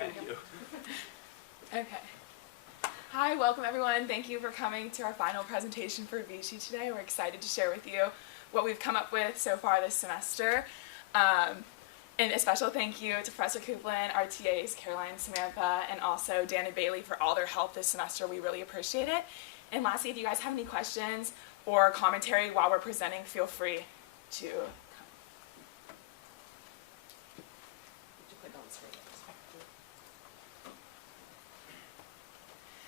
Thank you. Okay. Hi, welcome everyone. Thank you for coming to our final presentation for Vichy today. We're excited to share with you what we've come up with so far this semester. And a special thank you to Professor Kuplin, our TAs, Caroline, Samantha, and also Dan and Bailey for all their help this semester. We really appreciate it. And lastly, if you guys have any questions or commentary while we're presenting, feel free to come.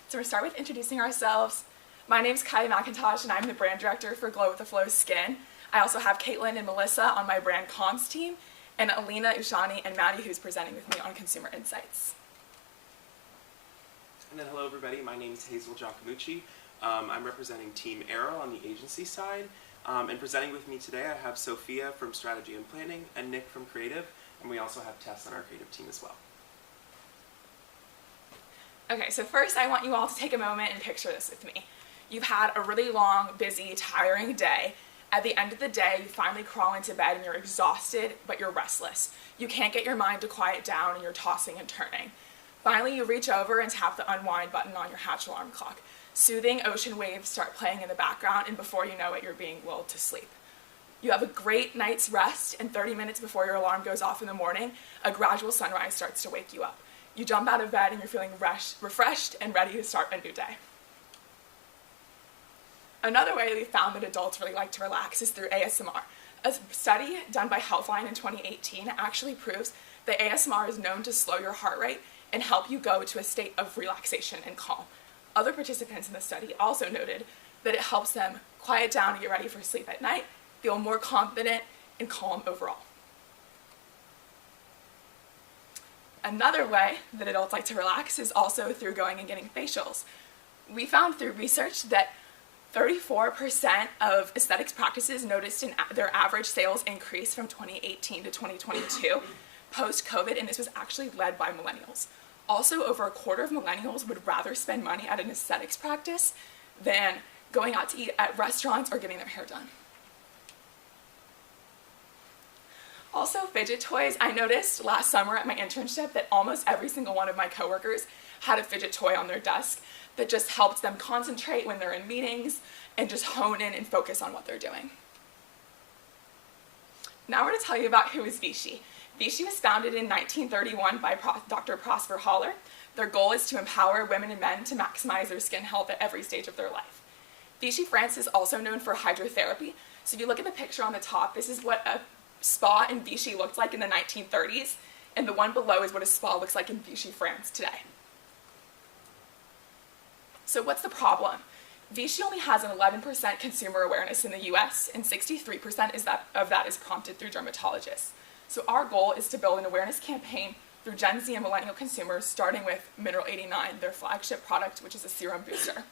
So we'll start with introducing ourselves. My name is Kai McIntosh, and I'm the brand director for Glow with the Flow Skin. I also have Caitlin and Melissa on my brand comms team, and Alina, Ushani, and Maddie, who's presenting with me on consumer insights. And then hello everybody, my name is Hazel Giacomucci. I'm representing Team Arrow on the agency side. And presenting with me today I have Sophia from Strategy and Planning and Nick from Creative, and we also have Tess on our creative team as well. Okay, so first I want you all to take a moment and picture this with me. You've had a really long, busy, tiring day. At the end of the day, you finally crawl into bed and you're exhausted, but you're restless. You can't get your mind to quiet down and you're tossing and turning. Finally, you reach over and tap the unwind button on your Hatch alarm clock. Soothing ocean waves start playing in the background, and before you know it, you're being lulled to sleep. You have a great night's rest, and 30 minutes before your alarm goes off in the morning, a gradual sunrise starts to wake you up. You jump out of bed and you're feeling refreshed and ready to start a new day. Another way we found that adults really like to relax is through ASMR. A study done by Healthline in 2018 actually proves that ASMR is known to slow your heart rate and help you go to a state of relaxation and calm. Other participants in the study also noted that it helps them quiet down to get ready for sleep at night, feel more confident and calm overall. Another way that adults like to relax is also through going and getting facials. We found through research that 34% of aesthetics practices noticed their average sales increase from 2018 to 2022 post-COVID, and this was actually led by millennials. Also, over a quarter of millennials would rather spend money at an aesthetics practice than going out to eat at restaurants or getting their hair done. Also, fidget toys. I noticed last summer at my internship that almost every single one of my coworkers had a fidget toy on their desk that just helped them concentrate when they're in meetings and just hone in and focus on what they're doing. Now we're going to tell you about who is Vichy. Vichy was founded in 1931 by Dr. Prosper Haller. Their goal is to empower women and men to maximize their skin health at every stage of their life. Vichy France is also known for hydrotherapy. So if you look at the picture on the top, this is what a spa in Vichy looked like in the 1930s, and the one below is what a spa looks like in Vichy, France today. So what's the problem? Vichy only has an 11% consumer awareness in the US, and 63% of that is prompted through dermatologists. So our goal is to build an awareness campaign through Gen Z and millennial consumers, starting with Mineral 89, their flagship product, which is a serum booster.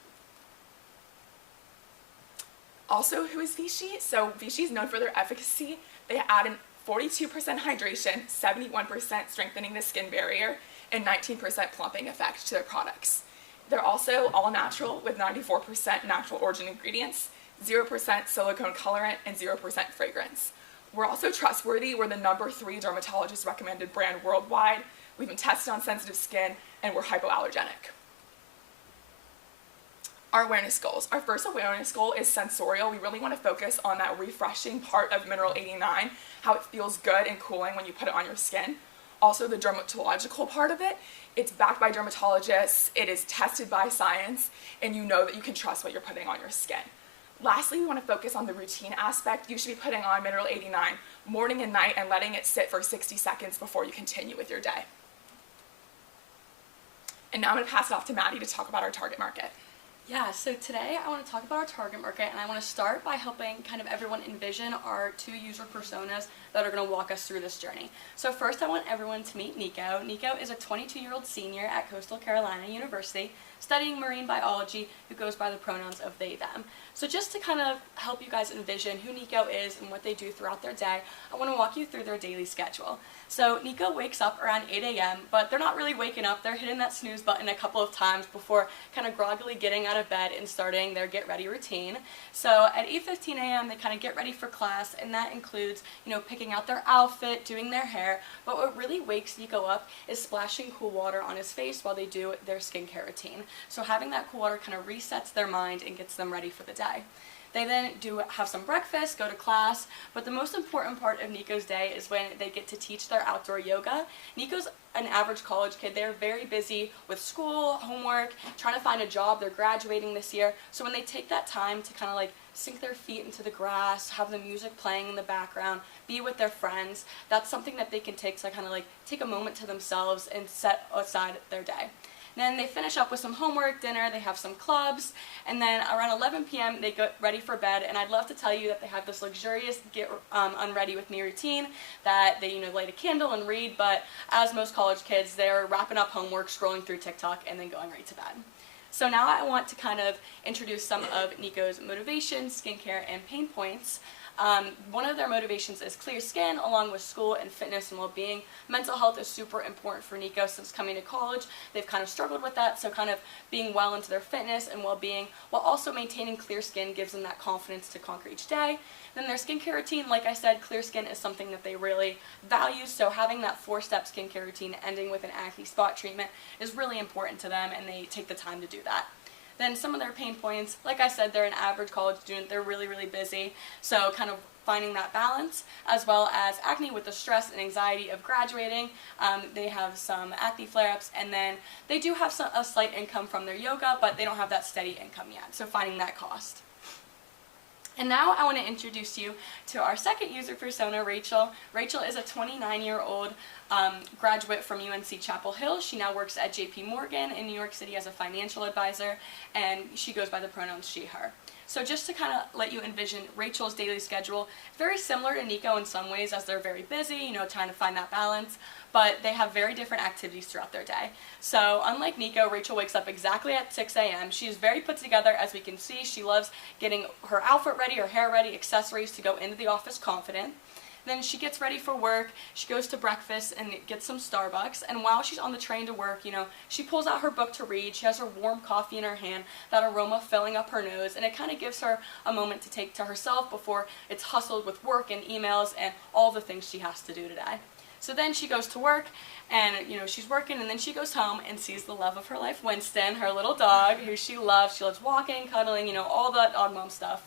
Also, who is Vichy? So Vichy is known for their efficacy. They add in 42% hydration, 71% strengthening the skin barrier, and 19% plumping effect to their products. They're also all natural with 94% natural origin ingredients, 0% silicone colorant, and 0% fragrance. We're also trustworthy. We're the #3 dermatologist recommended brand worldwide. We've been tested on sensitive skin, and we're hypoallergenic. Our awareness goals. Our first awareness goal is sensorial. We really want to focus on that refreshing part of Mineral 89, how it feels good and cooling when you put it on your skin. Also the dermatological part of it. It's backed by dermatologists, it is tested by science, and you know that you can trust what you're putting on your skin. Lastly, we want to focus on the routine aspect. You should be putting on Mineral 89 morning and night and letting it sit for 60 seconds before you continue with your day. And now I'm going to pass it off to Maddie to talk about our target market. Yeah, so today I want to talk about our target market, and I want to start by helping kind of everyone envision our two user personas that are going to walk us through this journey. So first I want everyone to meet Nico. Nico is a 22-year-old senior at Coastal Carolina University studying marine biology who goes by the pronouns of they, them. So just to kind of help you guys envision who Nico is and what they do throughout their day, I want to walk you through their daily schedule. So Nico wakes up around 8 a.m., but they're not really waking up. They're hitting that snooze button a couple of times before kind of groggily getting out of bed and starting their get ready routine. So at 8:15 a.m. they kind of get ready for class, and that includes, picking out their outfit, doing their hair. But what really wakes Nico up is splashing cool water on his face while they do their skincare routine. So having that cool water kind of resets their mind and gets them ready for the day. They then do have some breakfast, go to class, but the most important part of Nico's day is when they get to teach their outdoor yoga. Nico's an average college kid. They're very busy with school, homework, trying to find a job. They're graduating this year. So when they take that time to kind of like sink their feet into the grass, have the music playing in the background, be with their friends, that's something that they can take to kind of like take a moment to themselves and set aside their day. Then they finish up with some homework, dinner, they have some clubs, and then around 11 p.m. they get ready for bed. And I'd love to tell you that they have this luxurious get unready with me routine that they light a candle and read, but as most college kids, they're wrapping up homework, scrolling through TikTok, and then going right to bed. So now I want to kind of introduce some of Nico's motivation, skincare, and pain points. One of their motivations is clear skin, along with school and fitness and well-being. Mental health is super important for Nico since coming to college. They've kind of struggled with that, so kind of being well into their fitness and well-being while also maintaining clear skin gives them that confidence to conquer each day. Then their skincare routine, like I said, clear skin is something that they really value, so having that 4-step skincare routine ending with an acne spot treatment is really important to them, and they take the time to do that. Then some of their pain points, like I said, they're an average college student, they're really, really busy, so kind of finding that balance, as well as acne with the stress and anxiety of graduating. They have some acne flare-ups, and then they do have a slight income from their yoga, but they don't have that steady income yet, so finding that cost. And now I want to introduce you to our second user persona, Rachel. Rachel is a 29-year-old graduate from UNC Chapel Hill. She now works at JP Morgan in New York City as a financial advisor, and she goes by the pronouns she, her. So just to kind of let you envision Rachel's daily schedule, very similar to Nico in some ways, as they're very busy, trying to find that balance, but they have very different activities throughout their day. So unlike Nico, Rachel wakes up exactly at 6 a.m. She's very put together, as we can see. She loves getting her outfit ready, her hair ready, accessories to go into the office confident. Then she gets ready for work, she goes to breakfast and gets some Starbucks, and while she's on the train to work, she pulls out her book to read, she has her warm coffee in her hand, that aroma filling up her nose, and it kind of gives her a moment to take to herself before it's hustled with work and emails and all the things she has to do today. So then she goes to work, and she's working, and then she goes home and sees the love of her life, Winston, her little dog, who she loves. She loves walking, cuddling, all that odd mom stuff.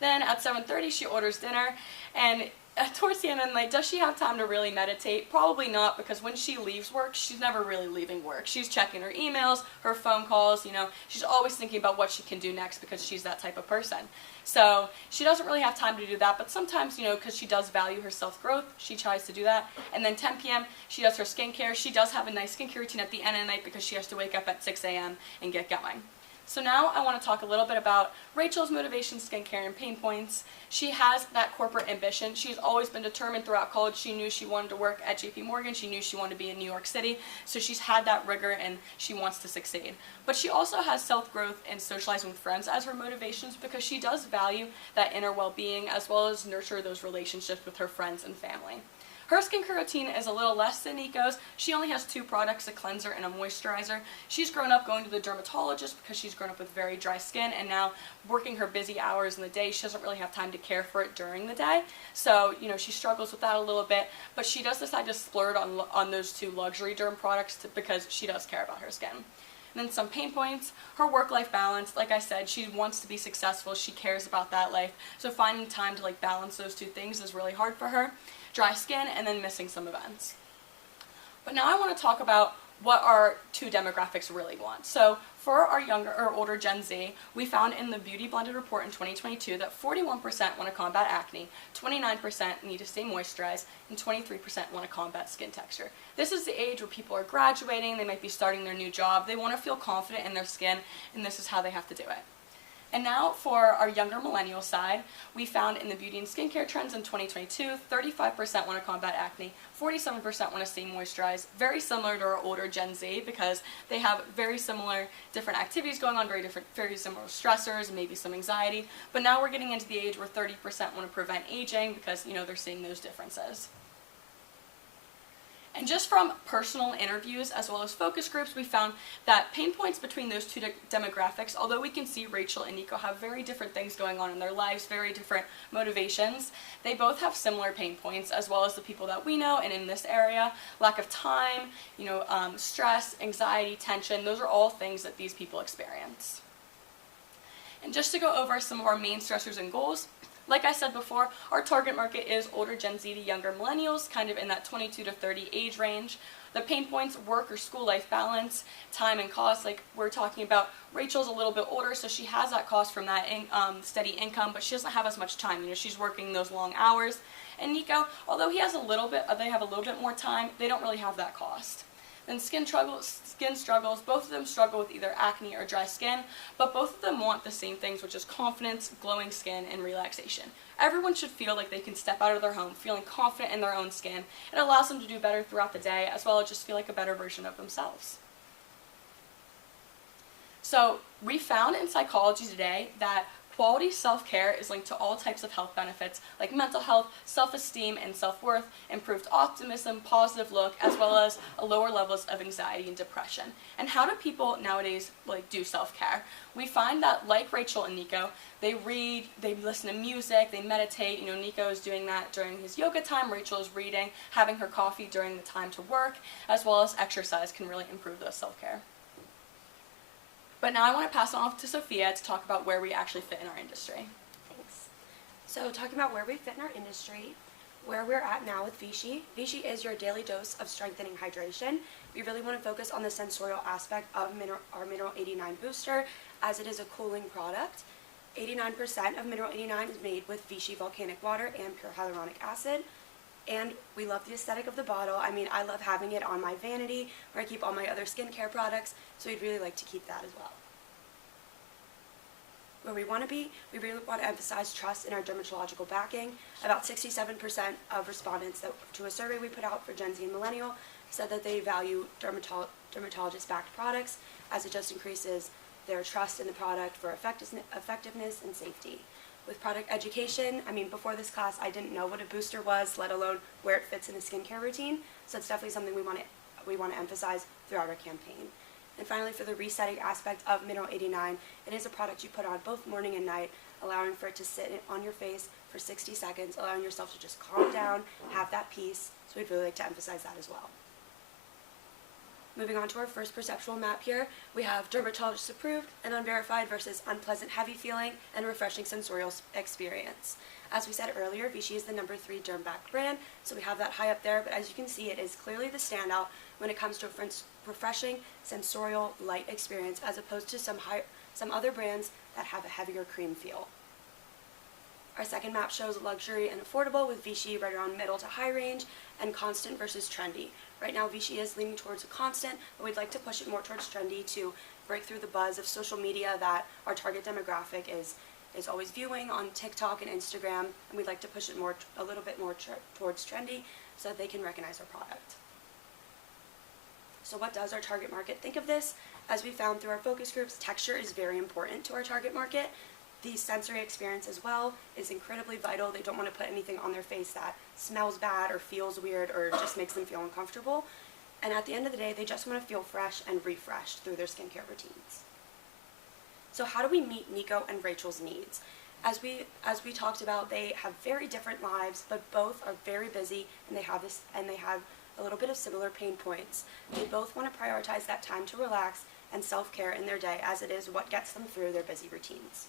Then at 7:30 she orders dinner, and towards the end of the night, does she have time to really meditate? Probably not, because when she leaves work, she's never really leaving work. She's checking her emails, her phone calls, she's always thinking about what she can do next because she's that type of person. So she doesn't really have time to do that, but sometimes, because she does value her self-growth, she tries to do that. And then 10 p.m., she does her skincare. She does have a nice skincare routine at the end of the night because she has to wake up at 6 a.m. and get going. So now I want to talk a little bit about Rachel's motivation, skincare, and pain points. She has that corporate ambition. She's always been determined throughout college. She knew she wanted to work at JP Morgan. She knew she wanted to be in New York City. So she's had that rigor, and she wants to succeed. But she also has self-growth and socializing with friends as her motivations, because she does value that inner well-being as well as nurture those relationships with her friends and family. Her skincare routine is a little less than Nico's. She only has 2 products, a cleanser and a moisturizer. She's grown up going to the dermatologist because she's grown up with very dry skin, and now working her busy hours in the day, she doesn't really have time to care for it during the day. So, she struggles with that a little bit, but she does decide to splurge on those 2 luxury derm products because she does care about her skin. And then some pain points, her work-life balance. Like I said, she wants to be successful. She cares about that life. So finding time to balance those 2 things is really hard for her. Dry skin, and then missing some events. But now I want to talk about what our 2 demographics really want. So for our younger or older Gen Z, we found in the Beauty Blended report in 2022 that 41% want to combat acne, 29% need to stay moisturized, and 23% want to combat skin texture. This is the age where people are graduating, they might be starting their new job, they want to feel confident in their skin, and this is how they have to do it. And now for our younger millennial side, we found in the beauty and skincare trends in 2022, 35% want to combat acne, 47% want to stay moisturized, very similar to our older Gen Z because they have very similar different activities going on, very similar stressors, maybe some anxiety. But now we're getting into the age where 30% want to prevent aging because, they're seeing those differences. And just from personal interviews as well as focus groups, we found that pain points between those two demographics, although we can see Rachel and Nico have very different things going on in their lives, very different motivations, they both have similar pain points as well as the people that we know and in this area. Lack of time, stress, anxiety, tension, those are all things that these people experience. And just to go over some of our main stressors and goals, like I said before, our target market is older Gen Z to younger millennials, kind of in that 22 to 30 age range. The pain points, work or school life balance, time and cost, like we're talking about, Rachel's a little bit older, so she has that cost from that steady income, but she doesn't have as much time. She's working those long hours. And Nico, although they have a little bit more time, they don't really have that cost. Then skin struggles, both of them struggle with either acne or dry skin, but both of them want the same things, which is confidence, glowing skin, and relaxation. Everyone should feel like they can step out of their home feeling confident in their own skin. It allows them to do better throughout the day, as well as just feel like a better version of themselves. So we found in psychology today that quality self-care is linked to all types of health benefits like mental health, self-esteem, and self-worth, improved optimism, positive look, as well as lower levels of anxiety and depression. And how do people nowadays do self-care? We find that, like Rachel and Nico, they read, they listen to music, they meditate. Nico is doing that during his yoga time, Rachel is reading, having her coffee during the time to work, as well as exercise can really improve those self-care. But now I want to pass it off to Sophia to talk about where we actually fit in our industry. Thanks. So talking about where we fit in our industry, where we're at now with Vichy. Vichy is your daily dose of strengthening hydration. We really want to focus on the sensorial aspect of our Mineral 89 booster, as it is a cooling product. 89% of Mineral 89 is made with Vichy volcanic water and pure hyaluronic acid. And we love the aesthetic of the bottle. I love having it on my vanity where I keep all my other skincare products, so we'd really like to keep that as well. Where we want to be, we really want to emphasize trust in our dermatological backing. About 67% of respondents to a survey we put out for Gen Z and Millennial said that they value dermatologist-backed products, as it just increases their trust in the product for effectiveness and safety. With product education, before this class, I didn't know what a booster was, let alone where it fits in a skincare routine. So it's definitely something we want to emphasize throughout our campaign. And finally, for the resetting aspect of Mineral 89, it is a product you put on both morning and night, allowing for it to sit on your face for 60 seconds, allowing yourself to just calm down, have that peace. So we'd really like to emphasize that as well. Moving on to our first perceptual map here, we have dermatologist approved and unverified versus unpleasant heavy feeling and refreshing sensorial experience. As we said earlier, Vichy is the #3 derm-backed brand, so we have that high up there, but as you can see, it is clearly the standout when it comes to a refreshing sensorial light experience, as opposed to some other brands that have a heavier cream feel. Our second map shows luxury and affordable, with Vichy right around middle to high range, and constant versus trendy. Right now, Vichy is leaning towards a constant, but we'd like to push it more towards trendy to break through the buzz of social media that our target demographic is always viewing on TikTok and Instagram, and we'd like to push it a little bit more towards trendy so that they can recognize our product. So what does our target market think of this? As we found through our focus groups, texture is very important to our target market. The sensory experience as well is incredibly vital. They don't want to put anything on their face that smells bad or feels weird or just makes them feel uncomfortable. And at the end of the day, they just want to feel fresh and refreshed through their skincare routines. So how do we meet Nico and Rachel's needs? As we talked about, they have very different lives, but both are very busy, and they have a little bit of similar pain points. They both want to prioritize that time to relax and self-care in their day, as it is what gets them through their busy routines.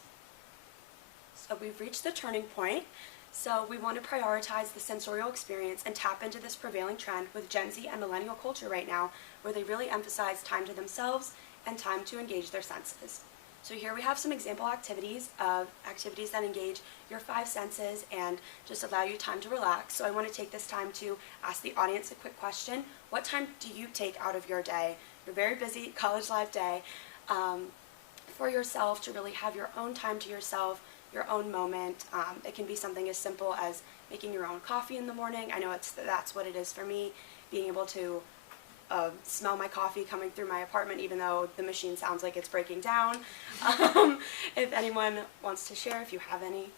So we've reached the turning point. So we want to prioritize the sensorial experience and tap into this prevailing trend with Gen Z and millennial culture right now, where they really emphasize time to themselves and time to engage their senses. So here we have some example activities that engage your 5 senses and just allow you time to relax. So I want to take this time to ask the audience a quick question. What time do you take out of your day, your very busy college life day, for yourself, to really have your own time to yourself, your own moment. It can be something as simple as making your own coffee in the morning. I know that's what it is for me, being able to smell my coffee coming through my apartment, even though the machine sounds like it's breaking down. If anyone wants to share, if you have any.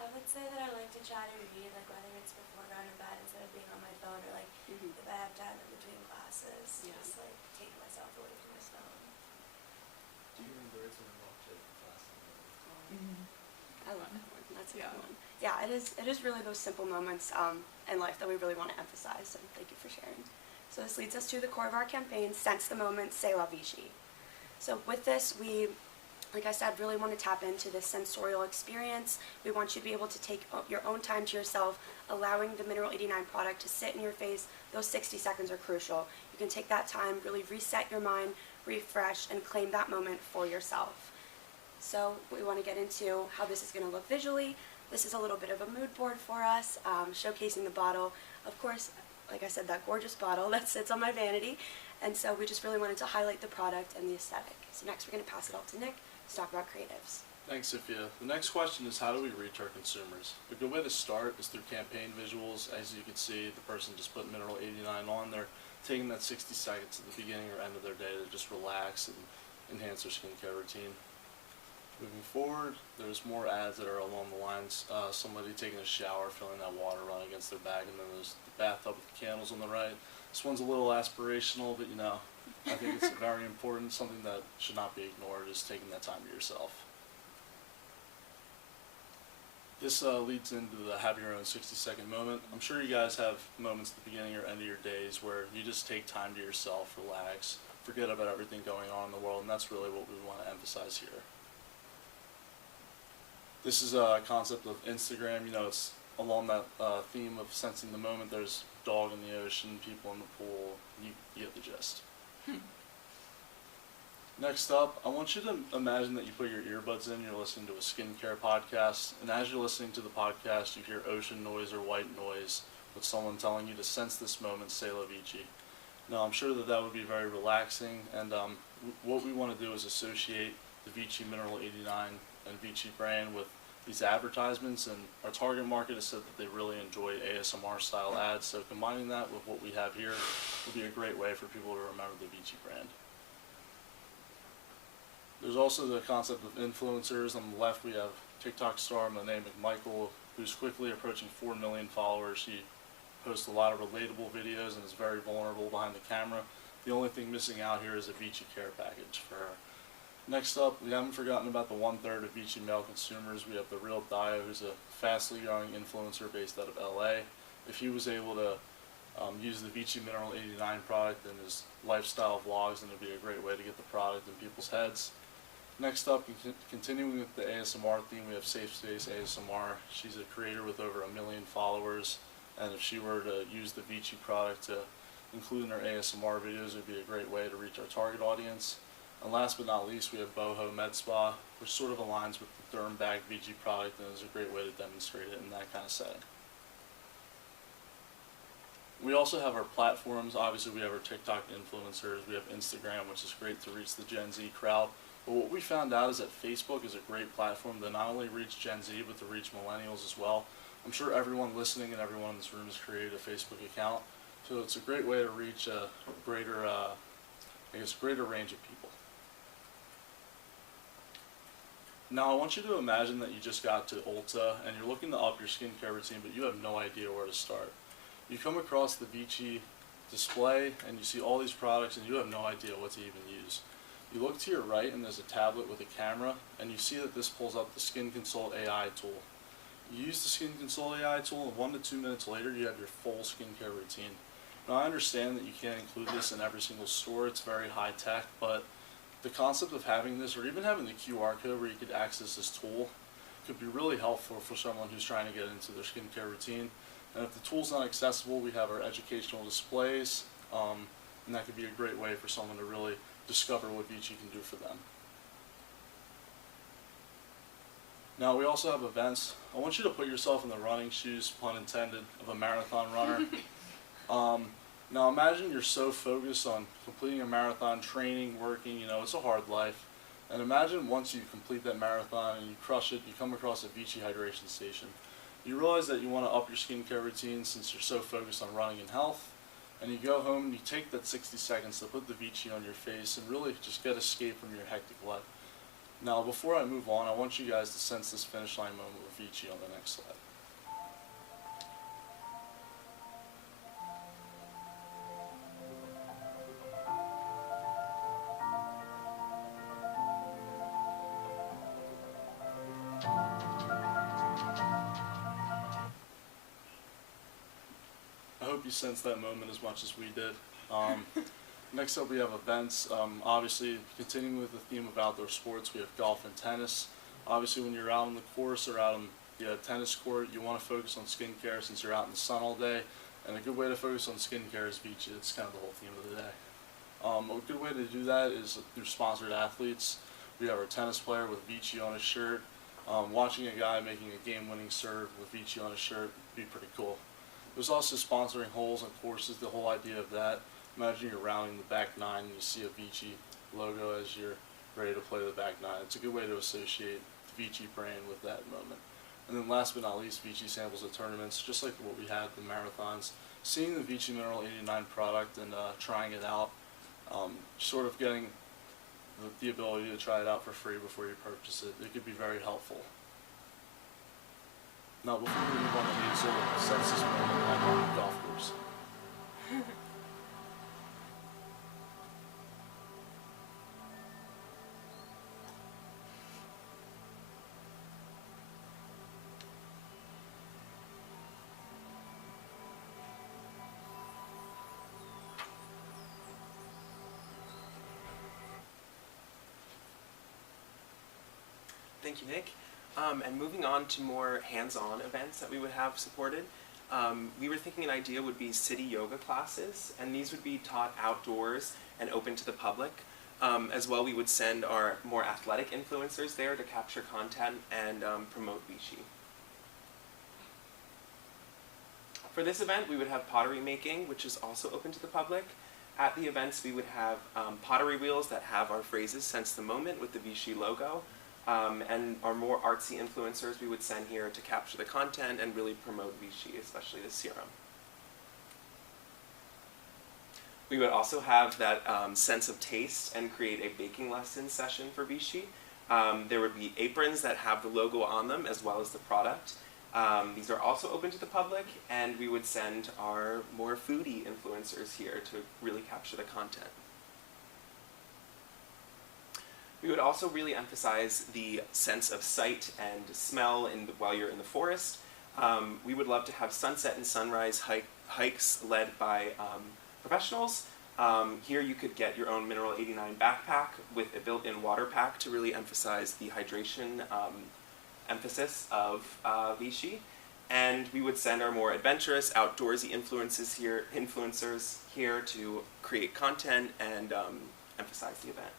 I would say that I like to try to read, like whether it's before going to bed instead of being on my phone, or like if I have time in between classes, Yeah. just like take myself away from my phone. Do you hear birds when I walk to class? I love that one. That's a good one. Yeah, it is really those simple moments in life that we really want to emphasize, and thank you for sharing. So this leads us to the core of our campaign, Sense the Moment, C'est la Vichy. So with this, we, like I said, really want to tap into this sensorial experience. We want you to be able to take your own time to yourself, allowing the Mineral 89 product to sit in your face. Those 60 seconds are crucial. You can take that time, really reset your mind, refresh, and claim that moment for yourself. So we want to get into how this is going to look visually. This is a little bit of a mood board for us, showcasing the bottle. Of course, like I said, that gorgeous bottle that sits on my vanity. And so we just really wanted to highlight the product and the aesthetic. So next we're going to pass it off to Nick to talk about creatives. Thanks, Sophia. The next question is, how do we reach our consumers? A good way to start is through campaign visuals. As you can see, the person just put Mineral 89 on. They're taking that 60 seconds at the beginning or end of their day to just relax and enhance their skincare routine. Moving forward, there's more ads that are along the lines, somebody taking a shower, feeling that water run against their back, and then there's the bathtub with the candles on the right. This one's a little aspirational, but you know, I think it's very important, something that should not be ignored, is taking that time to yourself. This leads into the have your own 60-second moment. I'm sure you guys have moments at the beginning or end of your days where you just take time to yourself, relax, forget about everything going on in the world, and that's really what we want to emphasize here. This is a concept of Instagram. You know, it's along that theme of sensing the moment. There's dog in the ocean, people in the pool. You get the gist. Next up, I want you to imagine that you put your earbuds in, you're listening to a skincare podcast, and as you're listening to the podcast, you hear ocean noise or white noise with someone telling you to sense this moment, C'est la Vichy. Now, I'm sure that that would be very relaxing, and what we want to do is associate the Vichy Mineral 89 and Vichy brand with these advertisements, and our target market has said that they really enjoy ASMR style ads, so combining that with what we have here will be a great way for people to remember the Vichy brand. There's also the concept of influencers. On the left we have TikTok star Monet McMichael, who's quickly approaching 4 million followers. She posts a lot of relatable videos and is very vulnerable behind the camera. The only thing missing out here is a Vichy care package for her. Next up, we haven't forgotten about the 1/3 of Vichy male consumers. We have the Real Dio, who's a fastly growing influencer based out of LA. If he was able to use the Vichy Mineral 89 product in his lifestyle vlogs, then it would be a great way to get the product in people's heads. Next up, continuing with the ASMR theme, we have Safe Space ASMR. She's a creator with over 1 million followers, and if she were to use the Vichy product to include in her ASMR videos, it would be a great way to reach our target audience. And last but not least, we have Boho Med Spa, which sort of aligns with the Derm Bag Vichy product and is a great way to demonstrate it in that kind of setting. We also have our platforms. Obviously, we have our TikTok influencers. We have Instagram, which is great to reach the Gen Z crowd. But what we found out is that Facebook is a great platform to not only reach Gen Z, but to reach millennials as well. I'm sure everyone listening and everyone in this room has created a Facebook account. So it's a great way to reach a greater, greater range of people. Now I want you to imagine that you just got to Ulta and you're looking to up your skincare routine, but you have no idea where to start. You come across the Vichy display and you see all these products and you have no idea what to even use. You look to your right and there's a tablet with a camera, and you see that this pulls up the Skin Consult AI tool. You use the Skin Consult AI tool, and 1 to 2 minutes later you have your full skincare routine. Now I understand that you can't include this in every single store, it's very high tech, but the concept of having this, or even having the QR code where you could access this tool, could be really helpful for someone who's trying to get into their skincare routine. And if the tool's not accessible, we have our educational displays, and that could be a great way for someone to really discover what Vichy can do for them. Now we also have events. I want you to put yourself in the running shoes, pun intended, of a marathon runner. Now imagine you're so focused on completing a marathon, training, working, it's a hard life. And imagine once you complete that marathon and you crush it, you come across a Vichy hydration station. You realize that you want to up your skincare routine since you're so focused on running and health. And you go home and you take that 60 seconds to put the Vichy on your face and really just get escape from your hectic life. Now before I move on, I want you guys to sense this finish line moment with Vichy on the next slide. I hope you sensed that moment as much as we did. Next up we have events. Obviously, continuing with the theme of outdoor sports, we have golf and tennis. Obviously, when you're out on the course or out on the tennis court, you want to focus on skincare since you're out in the sun all day. And a good way to focus on skincare is Vichy. It's kind of the whole theme of the day. A good way to do that is through sponsored athletes. We have our tennis player with Vichy on his shirt. Watching a guy making a game-winning serve with Vichy on his shirt would be pretty cool. There's also sponsoring holes and courses. The whole idea of that, imagine you're rounding the back nine and you see a Vichy logo as you're ready to play the back nine. It's a good way to associate the Vichy brand with that moment. And then last but not least, Vichy samples at tournaments, just like what we had at the marathons. Seeing the Vichy Mineral 89 product and trying it out, sort of getting the ability to try it out for free before you purchase it, it could be very helpful. Now, before we move on to Hazel, sense this moment on the golf course. Thank you, Nick. And moving on to more hands-on events that we would have supported, we were thinking an idea would be city yoga classes, and these would be taught outdoors and open to the public. As well, we would send our more athletic influencers there to capture content and promote Vichy. For this event, we would have pottery making, which is also open to the public. At the events, we would have pottery wheels that have our phrases "Sense the Moment" with the Vichy logo. And our more artsy influencers we would send here to capture the content and really promote Vichy, especially the serum. We would also have that sense of taste and create a baking lesson session for Vichy. There would be aprons that have the logo on them as well as the product. These are also open to the public, and we would send our more foodie influencers here to really capture the content. We would also really emphasize the sense of sight and smell while you're in the forest. We would love to have sunset and sunrise hikes led by professionals. Here you could get your own Mineral 89 backpack with a built-in water pack to really emphasize the hydration emphasis of Vichy. And we would send our more adventurous, outdoorsy influencers here to create content and emphasize the event.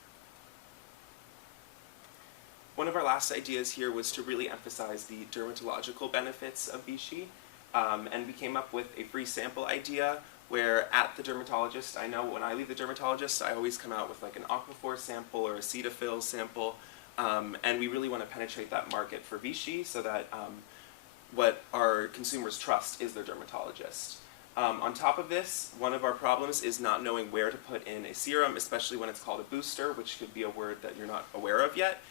One of our last ideas here was to really emphasize the dermatological benefits of Vichy, and we came up with a free sample idea where at the dermatologist, I know when I leave the dermatologist, I always come out with like an Aquaphor sample or a Cetaphil sample, and we really want to penetrate that market for Vichy so that what our consumers trust is their dermatologist. On top of this, one of our problems is not knowing where to put in a serum, especially when it's called a booster, which could be a word that you're not aware of yet.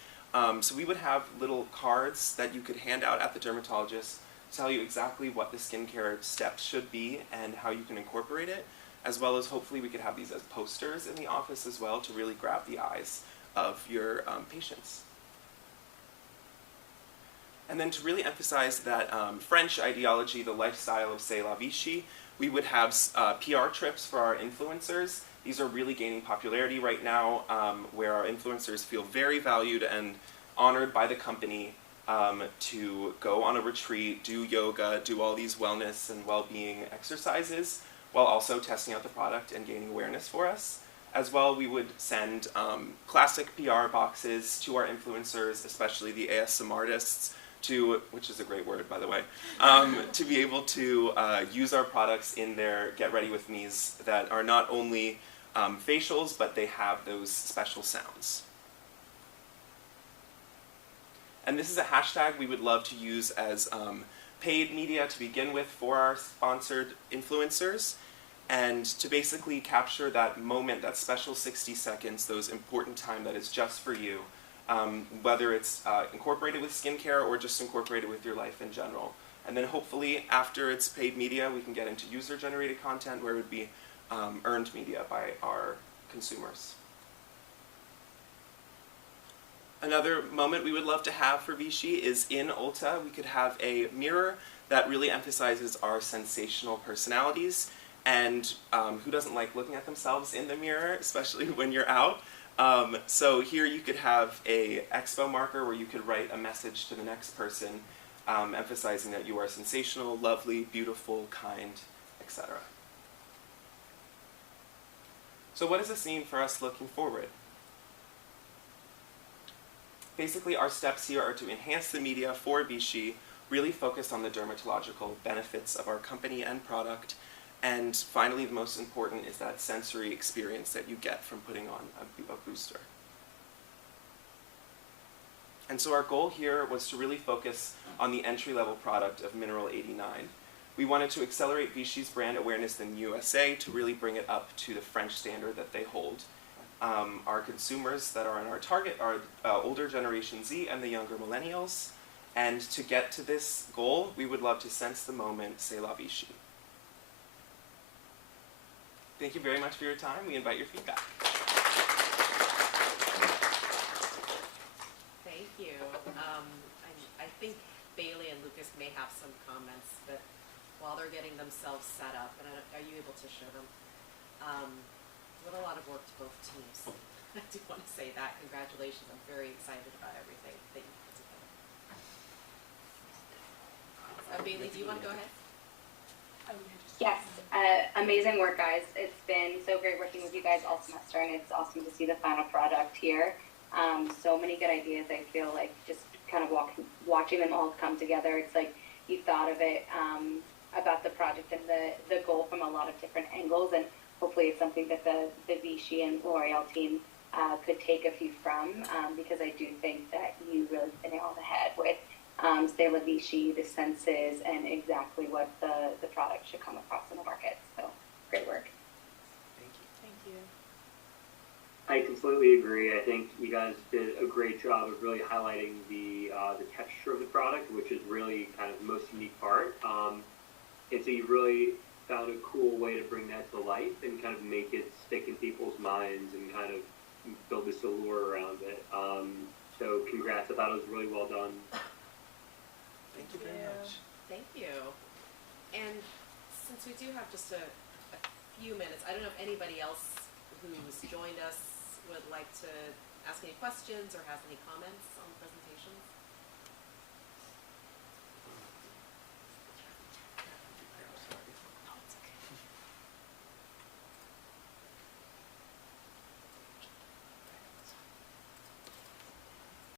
So we would have little cards that you could hand out at the dermatologist to tell you exactly what the skincare steps should be and how you can incorporate it, as well as hopefully we could have these as posters in the office as well to really grab the eyes of your patients. And then to really emphasize that French ideology, the lifestyle of C'est la Vichy, we would have PR trips for our influencers. These are really gaining popularity right now, where our influencers feel very valued and honored by the company to go on a retreat, do yoga, do all these wellness and well-being exercises, while also testing out the product and gaining awareness for us. As well, we would send classic PR boxes to our influencers, especially the ASM artists, which is a great word, by the way, to be able to use our products in their Get Ready With Me's that are not only facials, but they have those special sounds. And this is a hashtag we would love to use as paid media to begin with for our sponsored influencers, and to basically capture that moment, that special 60 seconds, those important time that is just for you, whether it's incorporated with skincare or just incorporated with your life in general. And then hopefully after it's paid media, we can get into user-generated content where it would be earned media by our consumers. Another moment we would love to have for Vichy is in Ulta. We could have a mirror that really emphasizes our sensational personalities, and who doesn't like looking at themselves in the mirror, especially when you're out. So here you could have a expo marker where you could write a message to the next person, emphasizing that you are sensational, lovely, beautiful, kind, etc. So what does this mean for us looking forward? Basically, our steps here are to enhance the media for Vichy, really focus on the dermatological benefits of our company and product, and finally, the most important is that sensory experience that you get from putting on a booster. And so our goal here was to really focus on the entry-level product of Mineral 89. We wanted to accelerate Vichy's brand awareness in the USA to really bring it up to the French standard that they hold. Our consumers that are in our target are older Generation Z and the younger millennials. And to get to this goal, we would love to sense the moment, c'est la Vichy. Thank you very much for your time. We invite your feedback. Thank you. I think Bailey and Lucas may have some comments, but while they're getting themselves set up, and are you able to show them? What a lot of work to both teams. I do want to say that. Congratulations. I'm very excited about everything that you put together. Bailey, do you want to go ahead? Yes, amazing work, guys. It's been so great working with you guys all semester, and it's awesome to see the final product here. So many good ideas. I feel like just kind of watching them all come together. It's like you thought of it about the project and the goal from a lot of different angles, and hopefully it's something that the Vichy and L'Oreal team could take a few from, because I do think that you really hit the nail on the head with c'est la Vichy, the senses, and exactly what the product should come across in the market. So, great work. Thank you. Thank you. I completely agree. I think you guys did a great job of really highlighting the texture of the product, which is really kind of the most unique part. And so you really found a cool way to bring that to life and kind of make it stick in people's minds and kind of build this allure around it. So congrats. I thought it was really well done. Thank you very much. Thank you. And since we do have just a few minutes, I don't know if anybody else who's joined us would like to ask any questions or has any comments